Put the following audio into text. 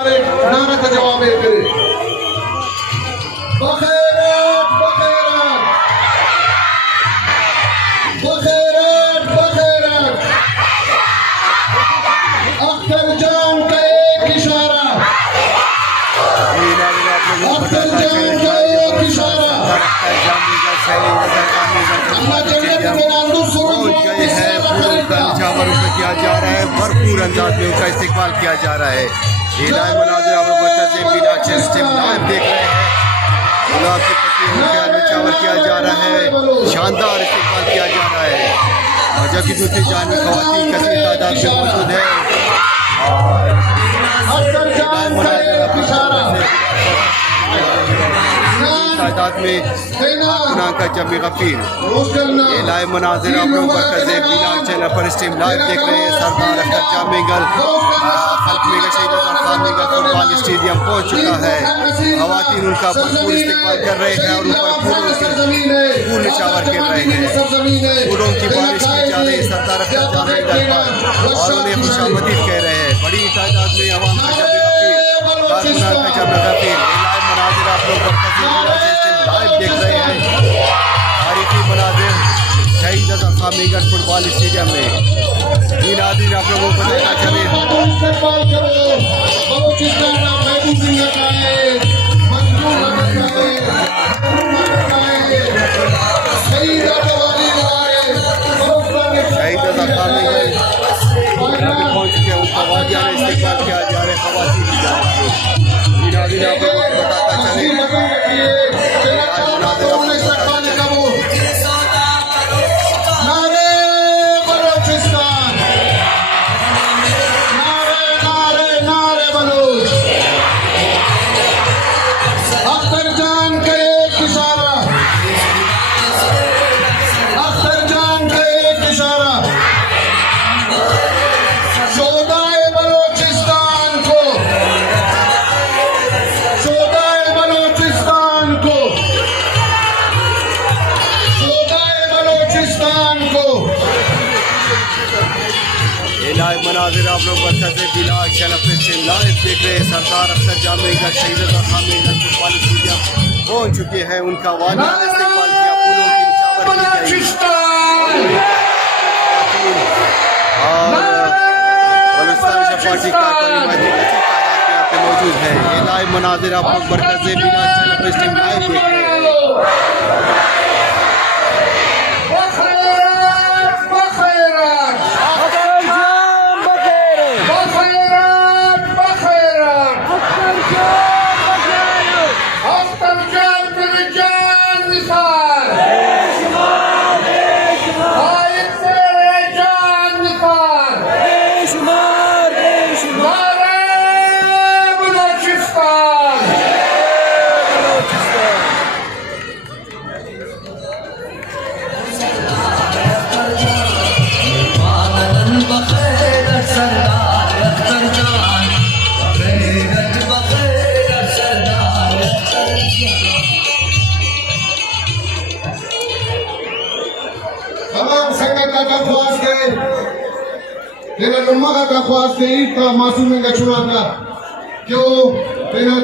नारा का जवाब है करे बखैरत बखैरत बखैरत बखैरत अख्तर जान का एक इशारा अख्तर जान का एक इशारा अल्लाह जन्नत में नाज़िल सुरूर किया जा रहा है। भरपूर अंदाज में उसका इस्तेमाल किया जा रहा है। ये लाइव मुनाज़िर आप लोग बच्चा से बिना सिस्टम लाइव देख रहे हैं। गुलाब की पत्तियों के निछावर किया जा रहा है। शानदार इस्तेमाल किया जा रहा है। और जबकि दूसरी जानिब ख़वातीन कसीर तादाद में मौजूद है। तादाद में का जमी गफीर ये लाइव मुनाज़िर आप लोग बरकज़ बिलाल चैनल पर स्ट्रीम लाइव देख रहे हैं। सरदार अख्तर जामेगल फुटबॉल स्टेडियम पहुंच चुका है। ख़वातीन उनका भरपूर इस्तेमाल कर रहे हैं और ऊपर फूल निछावर कर रहे हैं। फूलों की बारिश की जा रही है सरदार अख्तर जामेगल पर और उन्हें खुशामदीद कह रहे हैं। बड़ी तादाद में अवाम का जमी गफीर लाइव मुनाज़िर आप लोग लाइव देख रहे हैं। तारीखी मुनाज़िर शहीद खामीगढ़ फुटबॉल स्टेडियम में इन आदमी आप लोगों को देखना पहुँच चुके हैं। उनका वादिया में इस्तेमाल किया जा रहा है। ख़वातीन की जानिब इन आदमी आप लोगों को बताता चले लाइव मनाजिर आप लोग बरकत बिलाल चैनल पे लाइव देख रहे हैं। सरदार अख्तर जामेगल शहीद खामीगढ़ फुटबॉल स्टेडियम पहुंच चुके हैं। उनका वादा इस्तेमाल किया फूलों की निछावर की गई और पार्टी का मौजूद है। ये लाइव मनाजिर आप लोग बरकत बिलाल चैनल पे लाइव देख रहे हैं। तेरा नुम्मा का ख्वास ईद का मासूम का चुना का क्यों तेरा